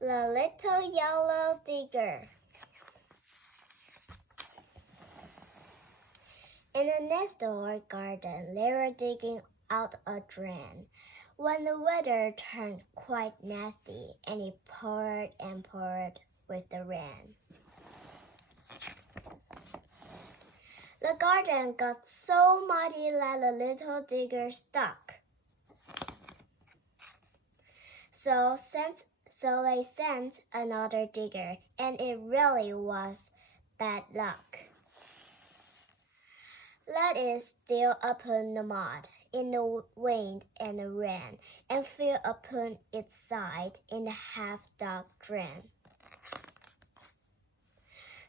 The Little Yellow Digger. In the next door garden, they were digging out a drain when the weather turned quite nasty and it poured and poured with the rain. The garden got so muddy that the little digger stuck. So they sent another digger, and it really was bad luck. Let it still upon the mud in the wind and the rain, and fell upon its side in the half-dark drain.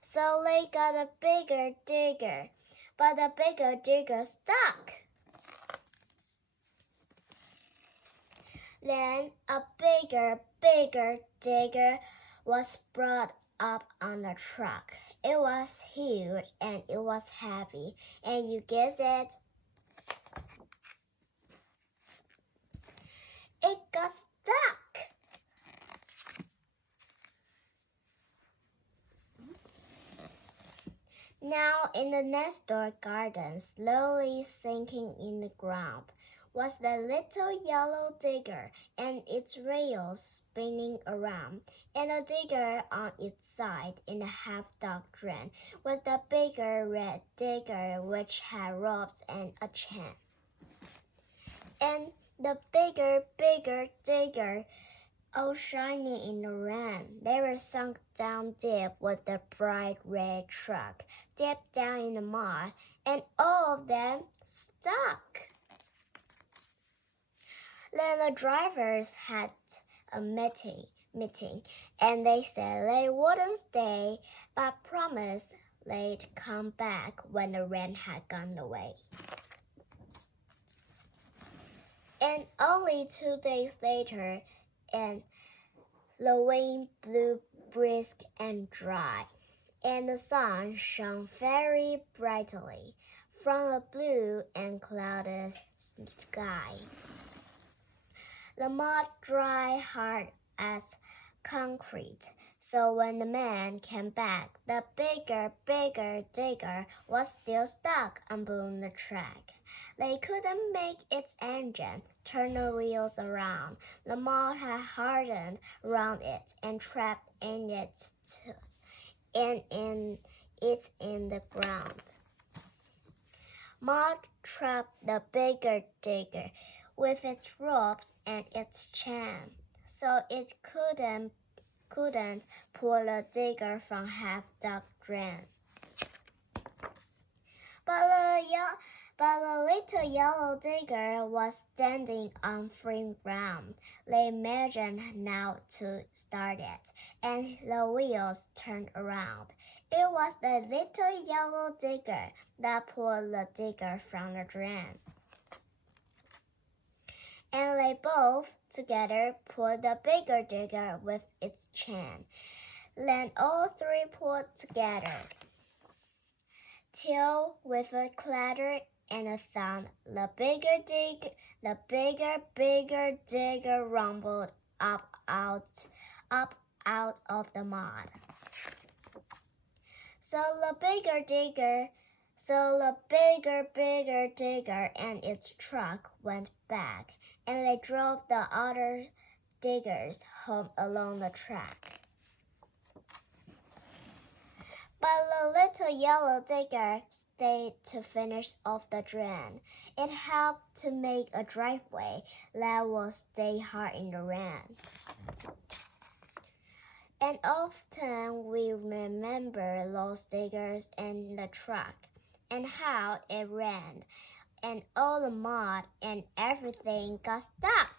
So they got a bigger digger, but the bigger digger stuck. Then a bigger digger was brought up on the truck. It was huge and it was heavy, and you guess it? It got stuck. Now in the next door garden, slowly sinking in the ground, was the little yellow digger and its rails spinning around, and a digger on its side in a half-dark drain with the bigger red digger which had ropes and a chain. And the bigger digger, all shining in the rain, they were sunk down deep with the bright red truck, deep down in the mud, and all of them stuck. Then the drivers had a meeting, and they said they wouldn't stay, but promised they'd come back when the rain had gone away. And only 2 days later, and the wind blew brisk and dry, and the sun shone very brightly from a blue and cloudless sky. The mud dried hard as concrete, so when the man came back, the bigger digger was still stuck upon the track. They couldn't make its engine turn the wheels around. The mud had hardened round it and trapped in it in the ground. Mud trapped the bigger digger with its ropes and its chain, so it couldn't pull the digger from half-dark drain. But the little yellow digger was standing on firm ground. They imagined now to start it, and the wheels turned around. It was the little yellow digger that pulled the digger from the drain. And they both together pulled the bigger digger with its chain. Then all three pulled together, till with a clatter and a thump, the bigger digger rumbled up out of the mud. So the bigger digger and its truck went back, and they drove the other diggers home along the track. But the little yellow digger stayed to finish off the drain. It helped to make a driveway that would stay hard in the rain. And often we remember those diggers and the truck, and how it rained, and all the mud and everything got stuck.